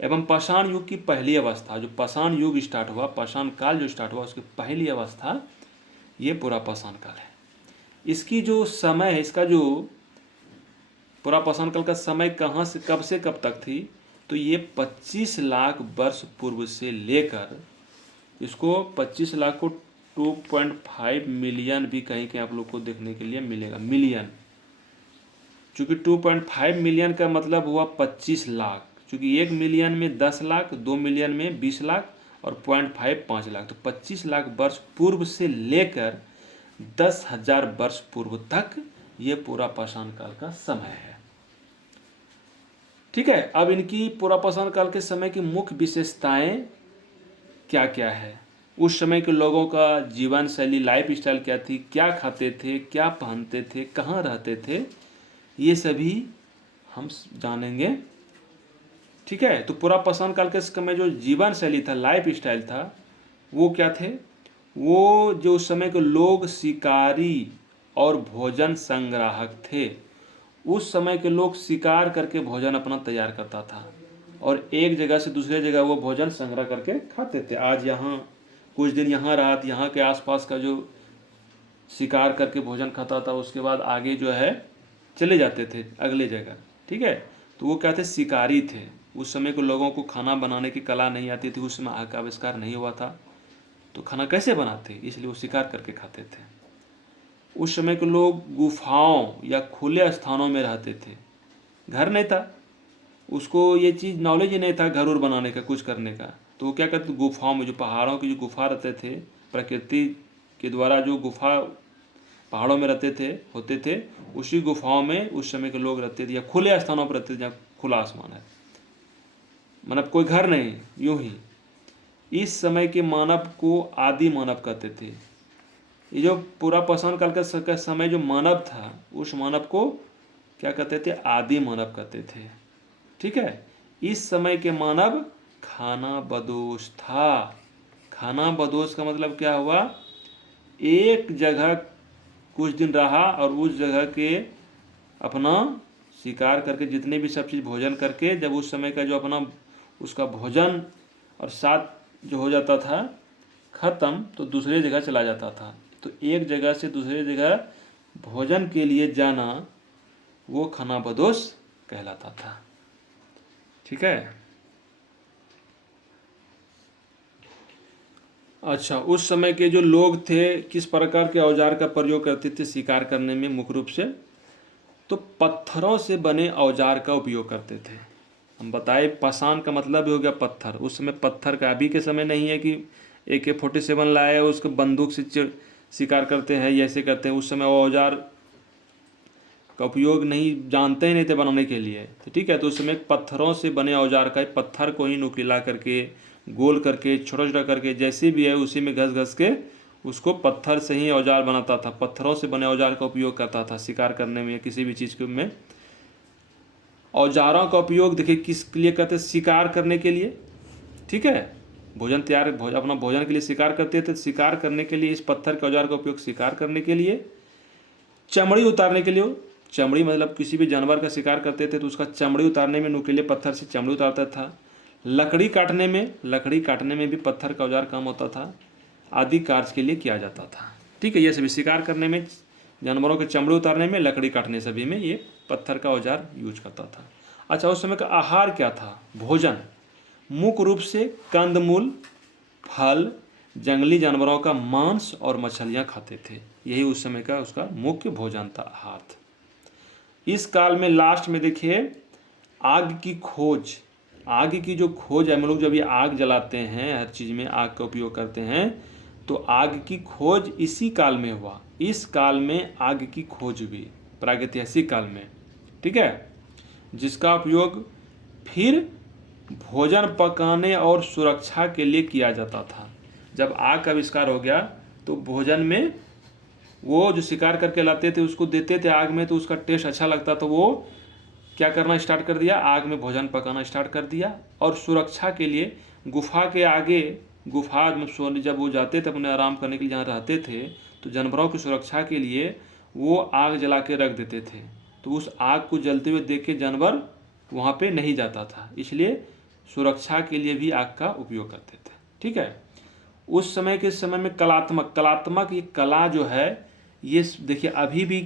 एवं पाषाण युग की पहली अवस्था, जो पाषाण युग स्टार्ट हुआ, पाषाण काल जो स्टार्ट हुआ, उसकी पहली अवस्था ये पूरा पाषाण काल है। इसकी जो समय है, इसका जो पूरा पाषाण काल का समय कहाँ से कब तक थी, तो ये 25 लाख वर्ष पूर्व से लेकर, इसको 25 लाख को 2.5 मिलियन भी कहीं कहीं आप लोग को देखने के लिए मिलेगा, मिलियन। चूँकि 2.5 मिलियन का मतलब हुआ 25 लाख, चूँकि 1 मिलियन में 10 लाख, 2 मिलियन में 20 लाख और 0.5 5 लाख, तो 25 लाख वर्ष पूर्व से लेकर 10,000 वर्ष पूर्व तक ये पूरा पाषाण काल का समय है। ठीक है। अब इनकी पूरा पाषाण काल के समय की मुख्य विशेषताएं क्या क्या है, उस समय के लोगों का जीवन शैली, लाइफ स्टाइल क्या थी, क्या खाते थे, क्या पहनते थे, कहाँ रहते थे, ये सभी हम जानेंगे। ठीक है। तो पूरा पाषाण काल के समय जो जीवन शैली था, लाइफ स्टाइल था, वो क्या थे, वो जो उस समय के लोग शिकारी और भोजन संग्राहक थे। उस समय के लोग शिकार करके भोजन अपना तैयार करता था और एक जगह से दूसरे जगह वो भोजन संग्रह करके खाते थे। आज यहाँ कुछ दिन यहाँ रहा, यहाँ के आसपास का जो शिकार करके भोजन खाता था, उसके बाद आगे जो है चले जाते थे अगले जगह। ठीक है। तो वो क्या थे, शिकारी थे। उस समय के लोगों को खाना बनाने की कला नहीं आती थी, उस समय आग का आविष्कार नहीं हुआ था, तो खाना कैसे बनाते, इसलिए वो शिकार करके खाते थे। उस समय के लोग गुफाओं या खुले स्थानों में रहते थे, घर नहीं था, उसको ये चीज़ नॉलेज ही नहीं था घर और बनाने का, कुछ करने का। तो वो क्या करते, गुफाओं में, जो पहाड़ों की जो गुफा रहते थे, प्रकृति के द्वारा जो गुफा पहाड़ों में रहते थे, होते थे, उसी गुफाओं में उस समय के लोग रहते थे, या खुले स्थानों पर रहते थे जहाँ खुला आसमान है, मतलब कोई घर नहीं, यूं ही। इस समय के मानव को आदि मानव कहते थे। ये जो पूरा पाषाण काल का समय जो मानव था, उस मानव को क्या कहते थे, आदि मानव कहते थे। ठीक है। इस समय के मानव खाना बदोश था। खाना बदोश का मतलब क्या हुआ, एक जगह कुछ दिन रहा और उस जगह के अपना शिकार करके, जितने भी सब चीज़ भोजन करके, जब उस समय का जो अपना उसका भोजन और साथ जो हो जाता था ख़त्म, तो दूसरे जगह चला जाता था। तो एक जगह से दूसरे जगह भोजन के लिए जाना, वो खानाबदोश कहलाता था। ठीक है। अच्छा, उस समय के जो लोग थे किस प्रकार के औजार का प्रयोग करते थे शिकार करने में, मुख्य रूप से तो पत्थरों से बने औजार का उपयोग करते थे। हम बताए पाषाण का मतलब ही हो गया पत्थर। उस समय पत्थर का, अभी के समय नहीं है कि AK-47 लाए उसको बंदूक से शिकार करते हैं, ऐसे करते हैं। उस समय वो औजार का उपयोग नहीं, जानते ही नहीं थे बनाने के लिए। तो ठीक है। तो उस समय पत्थरों से बने औजार का, पत्थर को ही नुकीला करके, गोल करके, छोटा छोटा करके, जैसे भी है उसी में घस घस के उसको पत्थर से ही औजार बनाता था। पत्थरों से बने औजार का उपयोग करता था शिकार करने में या किसी भी चीज़ के में। औजारों का उपयोग देखिए किस लिए करते, शिकार करने के लिए। ठीक है। अपना भोजन के लिए शिकार करते थे। शिकार करने के लिए इस पत्थर के औजार का उपयोग शिकार करने के लिए, चमड़ी उतारने के लिए, चमड़ी मतलब किसी भी जानवर का शिकार करते थे तो उसका चमड़ी उतारने में नुकीले पत्थर से चमड़ी उतारता था। लकड़ी काटने में भी पत्थर का औजार काम होता था, आदि कार्य के लिए किया जाता था। ठीक है। ये सभी शिकार करने में, जानवरों के चमड़े उतारने में, लकड़ी काटने, सभी में ये पत्थर का औजार यूज करता था। अच्छा, उस समय का आहार क्या था, भोजन मुख्य रूप से कंदमूल, फल, जंगली जानवरों का मांस और मछलियां खाते थे। यही उस समय का उसका मुख्य भोजन था, आहार था। इस काल में लास्ट में देखिए आग की खोज, आग की जो खोज है, हम लोग जब ये आग जलाते हैं, हर चीज़ में आग का उपयोग करते हैं, तो आग की खोज इसी काल में हुआ। इस काल में आग की खोज हुई, प्रागैतिहासिक काल में। ठीक है, जिसका उपयोग फिर भोजन पकाने और सुरक्षा के लिए किया जाता था। जब आग का आविष्कार हो गया तो भोजन में वो जो शिकार करके लाते थे उसको देते थे आग में, तो उसका टेस्ट अच्छा लगता, तो वो क्या करना स्टार्ट कर दिया, आग में भोजन पकाना स्टार्ट कर दिया। और सुरक्षा के लिए गुफा के आगे, गुफा में सोने जब वो जाते थे अपने आराम करने के लिए जहाँ रहते थे, तो जानवरों की सुरक्षा के लिए वो आग जला के रख देते थे। तो उस आग को जलते हुए देख के जानवर वहाँ पे नहीं जाता था, इसलिए सुरक्षा के लिए भी आग का उपयोग करते थे। ठीक है, उस समय के समय में कलात्मक ये कला जो है, ये देखिए अभी भी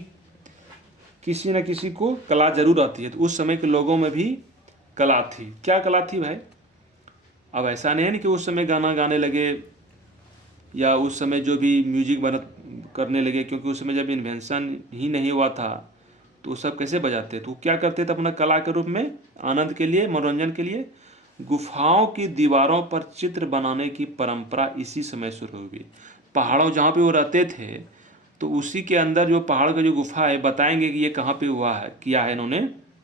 किसी न किसी को कला जरूर आती है। तो उस समय के लोगों में भी कला थी। क्या कला थी भाई? अब ऐसा नहीं है ना कि उस समय गाना गाने लगे या उस समय जो भी म्यूजिक करने लगे, क्योंकि उस समय जब इन्वेंशन ही नहीं हुआ था तो वो सब कैसे बजाते? तो क्या करते थे अपना कला के रूप में, आनंद के लिए, मनोरंजन के लिए, गुफाओं की दीवारों पर चित्र बनाने की परंपरा इसी समय शुरू हुई। पहाड़ों जहाँ पे वो रहते थे तो उसी के अंदर जो पहाड़ का जो गुफा है, बताएंगे कि ये कहाँ पे हुआ है, किया है इन्होंने,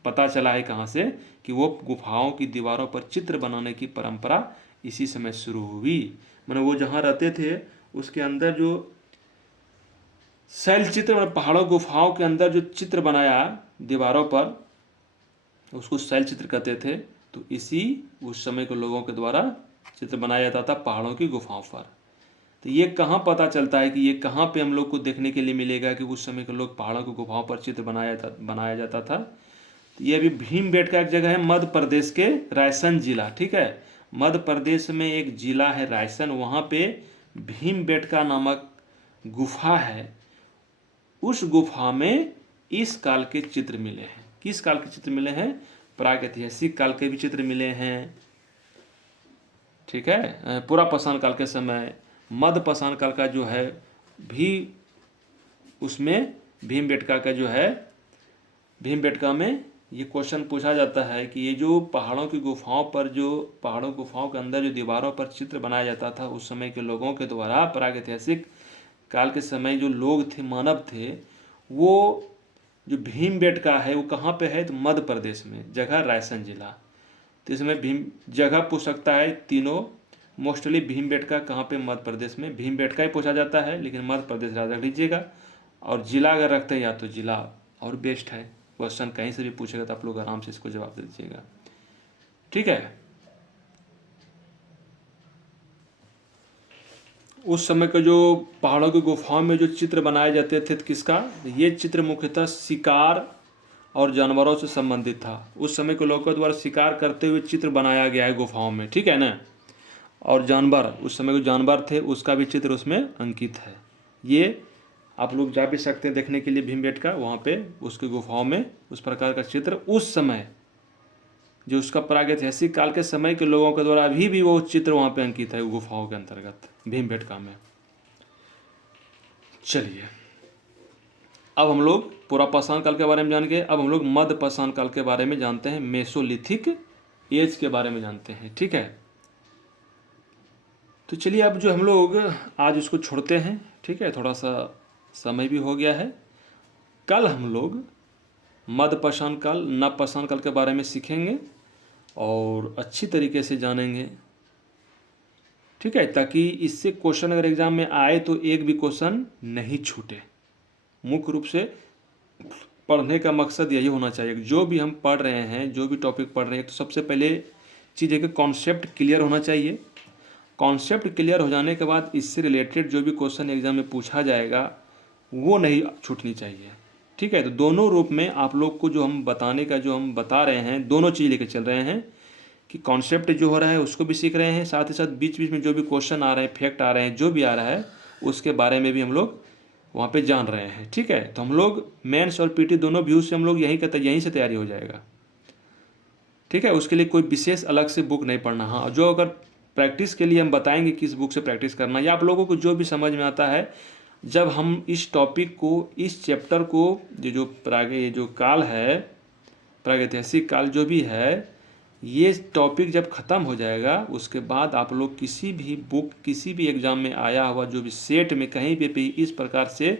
पता चला है कहाँ से, कि वो गुफाओं की दीवारों पर चित्र बनाने की परंपरा इसी समय शुरू हुई। मतलब वो जहाँ रहते थे उसके अंदर जो शैल चित्र, मतलब पहाड़ों गुफाओं के अंदर जो चित्र बनाया दीवारों पर, उसको शैल चित्र कहते थे। तो इसी उस समय के लोगों के द्वारा चित्र बनाया जाता था पहाड़ों की गुफाओं पर। तो ये कहाँ पता चलता है कि ये कहाँ पे हम लोग को देखने के लिए मिलेगा कि उस समय के लोग पहाड़ों की गुफाओं पर चित्र बनाया जाता था? तो ये अभी भीमबेटका एक जगह है मध्य प्रदेश के रायसेन जिला। ठीक है, मध्य प्रदेश में एक जिला है रायसेन, वहाँ पे भीमबेटका नामक गुफा है। उस गुफा में इस काल के चित्र मिले हैं। किस काल के चित्र मिले हैं? प्रागैतिहासिक काल के भी चित्र मिले हैं। ठीक है, पूरा पाषाण काल के समय, मध्य पाषाण काल का जो है भी उसमें भीमबेटका का जो है, भीमबेटका में ये क्वेश्चन पूछा जाता है कि ये जो पहाड़ों की गुफाओं पर, जो पहाड़ों गुफाओं के अंदर जो दीवारों पर चित्र बनाया जाता था उस समय के लोगों के द्वारा, प्रागैतिहासिक काल के समय जो लोग थे, मानव थे, वो जो भीमबेटका है वो कहाँ पे है? तो मध्य प्रदेश में, जगह रायसेन जिला। तो इसमें भीम जगह पूछ सकता है तीनों, मोस्टली भीमबेटका कहाँ पे? मध्य प्रदेश में। भीमबेटका ही पूछा जाता है, लेकिन मध्य प्रदेश रख लीजिएगा। और जिला अगर रखते हैं या तो जिला और बेस्ट है, क्वेश्चन कहीं से भी पूछेगा तो आप लोग आराम से इसको जवाब दे दीजिएगा। ठीक है, उस समय के जो पहाड़ों की गुफाओं में जो चित्र बनाए जाते थे, तो किसका? ये चित्र मुख्यतः शिकार और जानवरों से संबंधित था। उस समय के लोगों द्वारा शिकार करते हुए चित्र बनाया गया है गुफाओं में। ठीक है ना, और जानवर, उस समय के जानवर थे उसका भी चित्र उसमें अंकित है। ये आप लोग जा भी सकते हैं देखने के लिए भीमबेटका, वहाँ पे उसकी गुफाओं में उस प्रकार का चित्र उस समय जो उसका प्रागैतिहासिक काल के समय के लोगों के द्वारा अभी भी वो चित्र वहाँ पे अंकित है गुफाओं के अंतर्गत भीमबेटका में। चलिए, अब हम लोग पूरा पाषाण काल के बारे में जान गए। अब हम लोग मध्य पाषाण काल के बारे में जानते हैं, मेसोलिथिक एज के बारे में जानते हैं। ठीक है, तो चलिए अब जो हम लोग आज उसको छोड़ते हैं। ठीक है, थोड़ा सा समय भी हो गया है। कल हम लोग मध्य पाषाण काल, नव पाषाण काल के बारे में सीखेंगे और अच्छी तरीके से जानेंगे। ठीक है, ताकि इससे क्वेश्चन अगर एग्जाम में आए तो एक भी क्वेश्चन नहीं छूटे। मुख्य रूप से पढ़ने का मकसद यही होना चाहिए, जो भी हम पढ़ रहे हैं, जो भी टॉपिक पढ़ रहे हैं, तो सबसे पहले चीज़ है कि कॉन्सेप्ट क्लियर होना चाहिए। कॉन्सेप्ट क्लियर हो जाने के बाद इससे रिलेटेड जो भी क्वेश्चन एग्जाम में पूछा जाएगा वो नहीं छूटनी चाहिए। ठीक है, तो दोनों रूप में आप लोग को जो हम बताने का, जो हम बता रहे हैं, दोनों चीज़ लेके चल रहे हैं कि कॉन्सेप्ट जो हो रहा है उसको भी सीख रहे हैं, साथ ही साथ बीच बीच में जो भी क्वेश्चन आ रहे हैं, फैक्ट आ रहे हैं, जो भी आ रहा है उसके बारे में भी हम लोग वहाँ पे जान रहे हैं। ठीक है, तो हम लोग मेंस और पीटी दोनों व्यू से हम लोग यहीं से तैयारी हो जाएगा। ठीक है, उसके लिए कोई विशेष अलग से बुक नहीं पढ़ना। हाँ, जो अगर प्रैक्टिस के लिए हम बताएंगे किस बुक से प्रैक्टिस करना, या आप लोगों को जो भी समझ में आता है, जब हम इस टॉपिक को, इस चैप्टर को, ये जो काल है, प्रागैतिहासिक काल जो भी है, ये टॉपिक जब ख़त्म हो जाएगा उसके बाद आप लोग किसी भी बुक, किसी भी एग्जाम में आया हुआ जो भी सेट में कहीं भी इस प्रकार से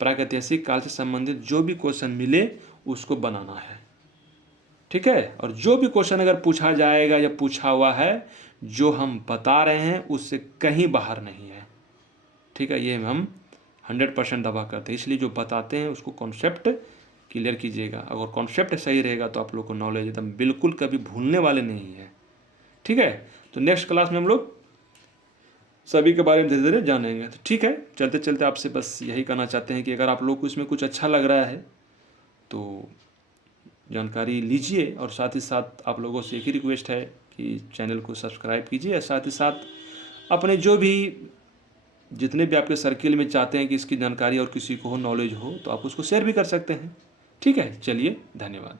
प्रागैतिहासिक काल से संबंधित जो भी क्वेश्चन मिले उसको बनाना है। ठीक है। और जो भी क्वेश्चन अगर पूछा जाएगा या पूछा हुआ है, जो हम बता रहे हैं उससे कहीं बाहर नहीं है, ठीक है। ये हम 100% दावा करते हैं, इसलिए जो बताते हैं उसको कॉन्सेप्ट क्लियर कीजिएगा। अगर कॉन्सेप्ट सही रहेगा तो आप लोग को नॉलेज एकदम बिल्कुल कभी भूलने वाले नहीं है, ठीक है। तो नेक्स्ट क्लास में हम लोग सभी के बारे में धीरे धीरे जानेंगे। तो ठीक है, चलते चलते आपसे बस यही कहना चाहते हैं कि अगर आप लोग को इसमें कुछ अच्छा लग रहा है तो जानकारी लीजिए, और साथ ही साथ आप लोगों से एक ही रिक्वेस्ट है कि चैनल को सब्सक्राइब कीजिए, और साथ ही साथ अपने जो भी जितने भी आपके सर्किल में चाहते हैं कि इसकी जानकारी और किसी को हो, नॉलेज हो, तो आप उसको शेयर भी कर सकते हैं। ठीक है, चलिए, धन्यवाद।